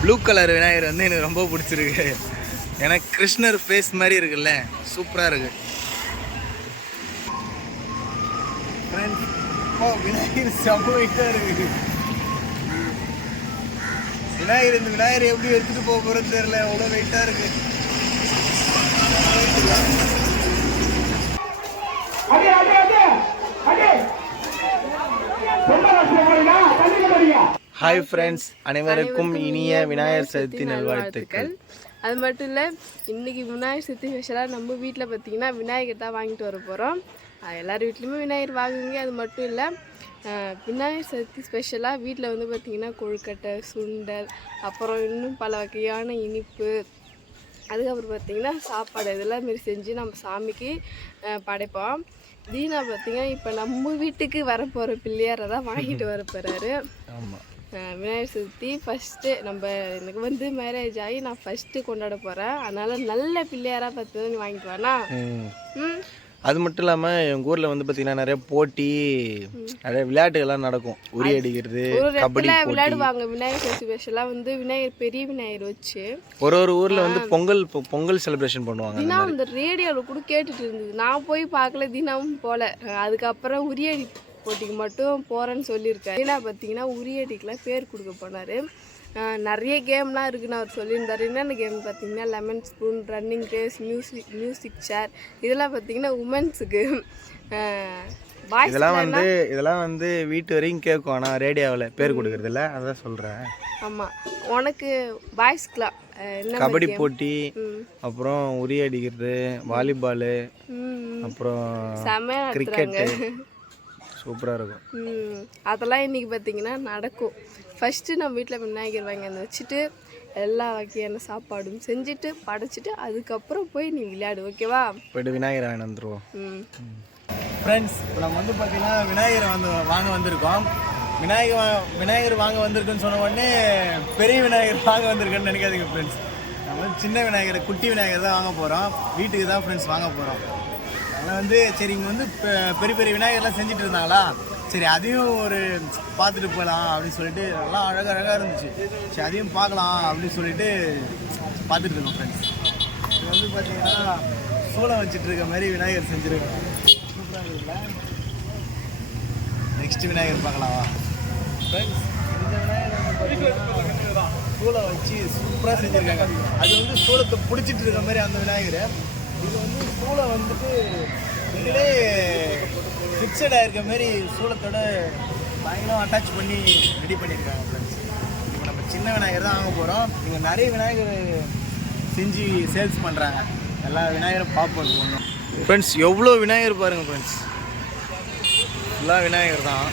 Blue colour Vinayagar வந்து எனக்கு ரொம்ப பிடிச்சிருக்கு. ஏன்னா கிருஷ்ணர் ஃபேஸ் மாதிரி இருக்குல்ல சூப்பராக இருக்கு. ஓ விநாயகர் செம்ம வெயிட்டாக இருக்கு. விநாயகர் இந்த விநாயகர் எப்படி எடுத்துட்டு போக போகிறோன்னு தெரியல அவ்வளோ வெயிட்டாக இருக்கு. அடே அடே அடே அடே. ஹாய் ஃப்ரெண்ட்ஸ் அனைவருக்கும் இனிய விநாயகர் சதுர்த்தி நல்வாழ்த்துக்கள். அது மட்டும் இல்லை இன்னைக்கு விநாயகர் சதுர்த்தி ஸ்பெஷலாக நம்ம வீட்டில் பார்த்தீங்கன்னா விநாயகர் தான் வாங்கிட்டு வர போகிறோம் எல்லார் வீட்லேயுமே விநாயகர் வாங்குவீங்க. அது மட்டும் இல்லை விநாயகர் சதுர்த்தி ஸ்பெஷலாக வீட்டில் வந்து பார்த்திங்கன்னா கொழுக்கட்டை சுண்டல் அப்புறம் இன்னும் பல வகையான இனிப்பு அதுக்கப்புறம் பார்த்திங்கன்னா சாப்பாடு இதெல்லாம் மாரி செஞ்சு நம்ம சாமிக்கு படைப்போம். தீனா பார்த்திங்கன்னா இப்போ நம்ம வீட்டுக்கு வரப்போகிற பிள்ளையாரை தான் வாங்கிட்டு வர போகிறாரு ஆமாம் விநாயகர் சதுர்த்தி ஃபஸ்ட்டு நம்ம எனக்கு வந்து மேரேஜ் ஆகி நான் ஃபஸ்ட்டு கொண்டாட போகிறேன் அதனால் நல்ல பிள்ளையாராக பார்த்து நீ வாங்கிட்டு வானா அது மட்டும் இல்லாமல் எங்கள் ஊரில் வந்து பார்த்தீங்கன்னா நிறைய போட்டி நிறைய விளையாட்டுகள்லாம் நடக்கும். உரி அடிக்கிறது கபடி விளையாடுவாங்க. விநாயகர் சதுர்த்தி ஸ்பெஷலாக வந்து விநாயகர் பெரிய விநாயகர் வச்சு. ஒரு ஒரு ஊரில் வந்து பொங்கல் பொங்கல் செலிப்ரேஷன் பண்ணுவாங்க தினா அந்த ரேடியோவில் கூட கேட்டுட்டு இருந்தது. நான் போய் பார்க்கல தினமும் போல. அதுக்கப்புறம் உரியடி போட்டிக்கு மட்டும் போகிறேன்னு சொல்லியிருக்காரு. ஏன்னா பார்த்தீங்கன்னா உரியடிக்கெலாம் பேர் கொடுக்க போனார். நிறைய கேம்லாம் இருக்குன்னு அவர் சொல்லியிருந்தாரு. என்னென்ன கேம் பார்த்தீங்கன்னா lemon spoon running race music music chair இதெல்லாம் பார்த்தீங்கன்னா உமன்ஸுக்கு இதெல்லாம் வந்து இதெல்லாம் வந்து வீட்டு வரைக்கும் கேட்கும். ஆனால் ரேடியோவில் பேர் கொடுக்கறது இல்ல. அதான் சொல்கிறேன் ஆமாம் உனக்கு பாய்ஸ்க்குலாம் கபடி போட்டி. அப்புறம் உரி அடிக்கிறது வாலிபாலு அப்புறம் கிரிக்கெட்டு சூப்பராக இருக்கும். ம், அதெல்லாம் இன்னைக்கு பார்த்தீங்கன்னா நடக்கும். ஃபஸ்ட்டு நம்ம வீட்டில் விநாயகர் வாங்கி வந்து வச்சுட்டு எல்லா வகையான சாப்பாடும் செஞ்சுட்டு படைச்சிட்டு அதுக்கப்புறம் போய் நீ விளையாடு ஓகேவா போயிட்டு விநாயகர் வாங்கி வந்துருவோம். ம். ஃப்ரெண்ட்ஸ் இப்போ நம்ம வந்து பார்த்தீங்கன்னா விநாயகர் வந்து வாங்க வந்திருக்கோம். விநாயகர் விநாயகர் வாங்க வந்திருக்குன்னு சொன்ன உடனே பெரிய விநாயகர் வாங்க வந்திருக்குன்னு நினைக்காதீங்க ஃப்ரெண்ட்ஸ் நம்ம சின்ன விநாயகர் குட்டி விநாயகர் தான் வாங்க போகிறோம் வீட்டுக்கு தான் ஃப்ரெண்ட்ஸ் வாங்க போகிறோம் அதனால் வந்து சரி இங்கே வந்து பெ- பெரிய பெரிய விநாயகர்லாம் செஞ்சுட்டு இருந்தாங்களா சரி அதையும் ஒரு பார்த்துட்டு போகலாம் அப்படின்னு சொல்லிட்டு நல்லா அழகாக அழகாக இருந்துச்சு. சரி அதையும் பார்க்கலாம் அப்படின்னு சொல்லிட்டு பார்த்துட்டு இருக்கோம் ஃப்ரெண்ட்ஸ் இது வந்து பார்த்தீங்கன்னா சூளம் வச்சுட்டு இருக்க மாதிரி விநாயகர் செஞ்சுருக்கோம் சூப்பராக இருக்குல்ல நெக்ஸ்ட் விநாயகர் பார்க்கலாமா? ஃப்ரெண்ட்ஸ் இந்த விநாயகர் சூளம் வச்சு சூப்பராக செஞ்சுருக்காங்க. அது வந்து சூளத்தை பிடிச்சிட்டு இருக்க மாதிரி அந்த விநாயகர். இது வந்து சூளை வந்துட்டு இதிலே ஃபிக்ஸடாக இருக்க மாதிரி சூளத்தோட பயங்கரம் அட்டாச் பண்ணி ரெடி பண்ணியிருக்காங்க ஃப்ரெண்ட்ஸ் இப்போ நம்ம சின்ன விநாயகர் தான் வாங்க போகிறோம் இங்கே நிறைய விநாயகர் செஞ்சு சேல்ஸ் பண்ணுறாங்க எல்லா விநாயகரும் பார்ப்போம் ஒன்றும் ஃப்ரெண்ட்ஸ் எவ்வளோ விநாயகர் பாருங்கள் ஃப்ரெண்ட்ஸ் ஃபுல்லாக விநாயகர் தான்.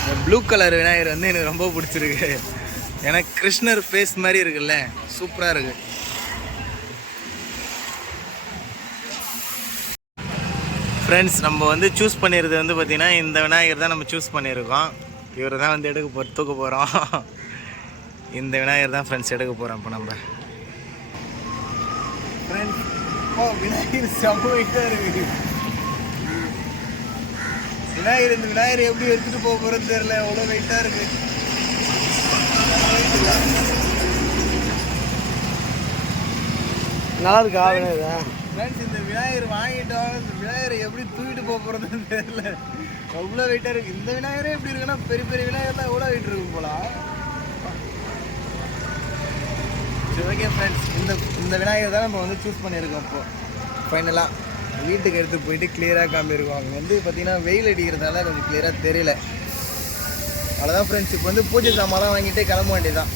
இந்த ப்ளூ கலர் விநாயகர் வந்து எனக்கு ரொம்ப பிடிச்சிருக்கு. எனக்கு கிருஷ்ணர் ஃபேஸ் மாதிரி இருக்குல்ல சூப்பராக இருக்கு. ஃப்ரெண்ட்ஸ் நம்ம வந்து சூஸ் பண்ணியிருது வந்து பார்த்திங்கன்னா இந்த விநாயகர் தான் நம்ம சூஸ் பண்ணியிருக்கோம். இவர் தான் வந்து எடுக்க போ தூக்க போகிறோம் இந்த விநாயகர் தான் ஃப்ரெண்ட்ஸ் எடுக்க போகிறோம் இப்போ நம்ம. ஃப்ரெண்ட்ஸ் ஓ விநாயகர் செம்ம வெயிட்டாக இருக்கு. விநாயகர் இந்த விநாயகர் எப்படி எடுத்துகிட்டு போக போகிறது தெரியல அவ்வளோ வெயிட்டாக இருக்குது நல்லா இருக்கா விநாயகர் ஃப்ரெண்ட்ஸ் இந்த விநாயகர் வாங்கிட்டோம். இந்த விநாயகரை எப்படி தூக்கிட்டு போக போகிறதுன்னு தெரியல. அவ்வளோ வெயிட்டாக இருக்குது இந்த விநாயகரே எப்படி இருக்குன்னா பெரிய பெரிய விநாயகர்லாம் எவ்வளோ வெயிட் இருக்கும் போல? சரி ஓகே ஃப்ரெண்ட்ஸ் இந்த இந்த விநாயகர் தான் நம்ம வந்து சூஸ் பண்ணியிருக்கோம் இப்போ. ஃபைனலாக வீட்டுக்கு எடுத்து போயிட்டு கிளியராக காமியிருக்கோம். அங்கே வந்து பார்த்தீங்கன்னா வெயில் அடிக்கிறதுனால கொஞ்சம் கிளியராக தெரியல. அவ்வளோதான் ஃப்ரெண்ட்ஸ் இப்போ வந்து பூஜை சாமான்லாம் வாங்கிட்டு கிளம்ப வேண்டியதான்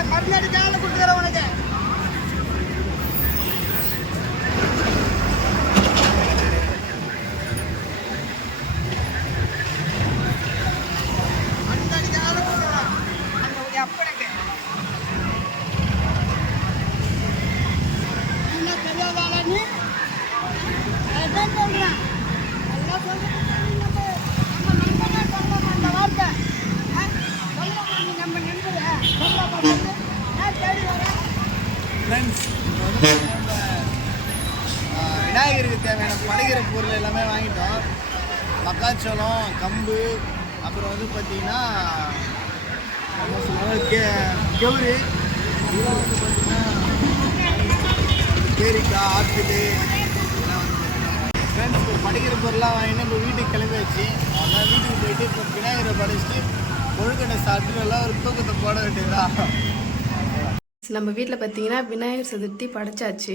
ஆனப்பழம் இது மருந்தடிக்காத கொடுக்குற உனக்கு அதான் சொல்றேன் எல்லாம் சொல்றது நம்ம நம்ம நண்பனா சொல்லணும் அந்த வார்த்தை ஆ? சொல்லணும் நம்ம நண்பர் சொல்லணும் நான் தேடி வரேன் ஃப்ரெண்ட்ஸ் விநாயகருக்கு தேவையான படைக்கிற பொருள் எல்லாமே வாங்கிட்டோம். மக்காச்சோளம் கம்பு அப்புறம் வந்து பார்த்தீங்கன்னா கே கெவுரு. இதெல்லாம் வந்து பார்த்தீங்கன்னா கேரிக்காய் ஆப்பிள் ஃப்ரெண்ட்ஸ் இப்போ படைக்கிற பொருள்லாம் வாங்கிட்டு இப்போ வீட்டுக்கு கிளம்பியாச்சு. அதான் வீட்டுக்கு போயிட்டு இப்போ விநாயகரை படைச்சிட்டு கொழுக்கட்டை சாப்பிட்டு நல்லா ஒரு தூக்கத்தை போட வேண்டியதா நம்ம வீட்டில் பார்த்தீங்கன்னா விநாயகர் சதுர்த்தி படைச்சாச்சு.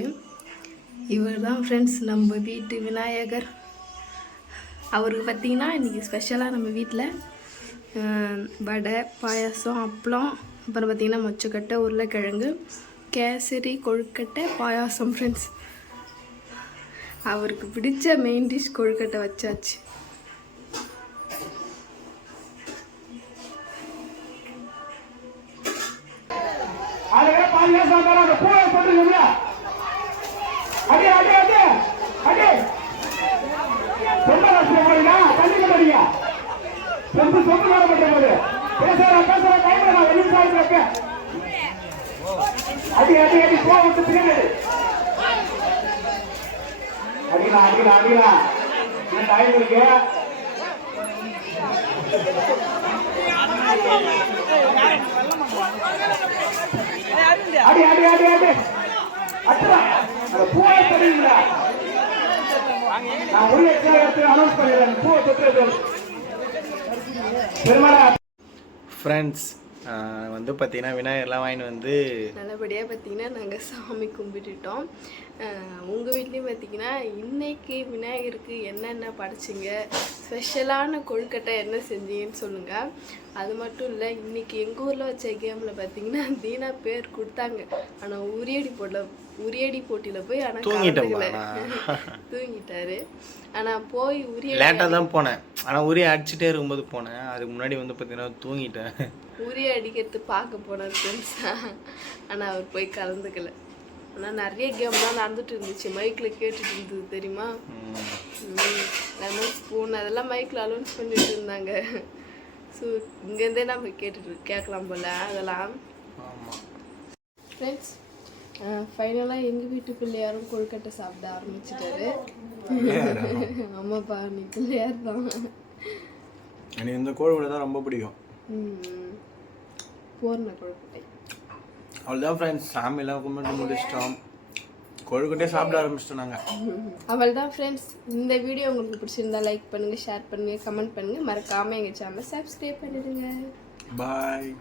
இவர் தான் ஃப்ரெண்ட்ஸ் நம்ம வீட்டு விநாயகர். அவருக்கு பார்த்தீங்கன்னா இன்றைக்கி ஸ்பெஷலாக நம்ம வீட்டில் வடை பாயாசம் அப்பளம் அப்புறம் பார்த்திங்கன்னா மொச்சக்கட்டை உருளைக்கிழங்கு கேசரி கொழுக்கட்டை பாயாசம் ஃப்ரெண்ட்ஸ் அவருக்கு பிடிச்ச மெயின் டிஷ் கொழுக்கட்டை வச்சாச்சு. அதுவே பாதி பேச வந்தாலும் அந்த பூவை போட்டுருக்கீங்கள அடி அடி அடி அடி சொந்த லட்சம் போறீங்க கண்டிக்க போறீங்க சொந்த சொந்த வேலை பண்ற போது பேசுறேன் டைம்ல நான் வெளியே சாப்பிட்டு அடி அடி அடி போ விட்டு பின்னாடி அடிக்கலாம் அடிக்கலாம் அடிக்கலாம் இன்னும் டைம் இருக்கு? அடி அடி அடி அடி. அட்டா அந்த பூவை தெரியுங்களா நான் அனௌன்ஸ் பண்ணிடுறேன் பூவை பெருமாளா ஃப்ரெண்ட்ஸ் வந்து பார்த்தீங்கன்னா விநாயகர்லாம் வாங்கிட்டு வந்து நல்லபடியாக பார்த்தீங்கன்னா நாங்கள் சாமி கும்பிட்டுட்டோம். உங்கள் வீட்லேயும் பார்த்தீங்கன்னா இன்னைக்கு விநாயகருக்கு என்னென்ன படைச்சிங்க? ஸ்பெஷலான கொழுக்கட்டை என்ன செஞ்சீங்கன்னு சொல்லுங்கள் அது மட்டும் இல்லை இன்னைக்கு எங்கள் ஊரில் வச்ச கேமில் பார்த்தீங்கன்னா தீனா பேர் கொடுத்தாங்க. ஆனால் உரியடி போடல உரியடி போட்டியில் போய் ஆனால் தூங்கிட்டாரு. ஆனால் போய் உரிய லேட்டாக தான் போனேன். ஆனால் உரிய அடிச்சுட்டே இருக்கும்போது போனேன். அதுக்கு முன்னாடி வந்து பார்த்தீங்கன்னா தூங்கிட்டேன். உரிய அடிக்கிறது பார்க்க போனார் ஃப்ரெண்ட்ஸாக ஆனால் அவர் போய் கலந்துக்கல. ஆனால் நிறைய கேம்லாம் நடந்துட்டு இருந்துச்சு. மைக்கில் கேட்டுட்டு இருந்தது தெரியுமா? லெமன் ஸ்பூன் அதெல்லாம் மைக்கில் அலௌன்ஸ் பண்ணிட்டு இருந்தாங்க. ஸோ இங்கேருந்தே நம்ம கேட்டுட்டு கேட்கலாம் போல் அதெல்லாம். ஆமாம் ஃப்ரெண்ட்ஸ் ஃபைனலாக எங்கள் வீட்டு பிள்ளையாரும் கொழுக்கட்டை சாப்பிட ஆரம்பிச்சிட்டாரு. ஆமாப்பா நீ பிள்ளையார் தான். எனக்கு இந்த கோழிக்கொடை தான் ரொம்ப பிடிக்கும். ம். பூர்ண கொழுக்கட்டை. அவ்வளோதான் ஃப்ரெண்ட்ஸ் சாமியெல்லாம் கும்பிட்டு முடிச்சிட்டோம். கொழுக்கட்டே சாப்பிட ஆரம்பிச்சிட்டோம் நாங்கள் அவள் தான் ஃப்ரெண்ட்ஸ் இந்த வீடியோ உங்களுக்கு பிடிச்சிருந்தா லைக் பண்ணுங்கள் ஷேர் பண்ணுங்கள் கமெண்ட் பண்ணுங்கள் மறக்காமல் எங்கள் சேனலை சப்ஸ்கிரைப் பண்ணிடுங்க. பாய்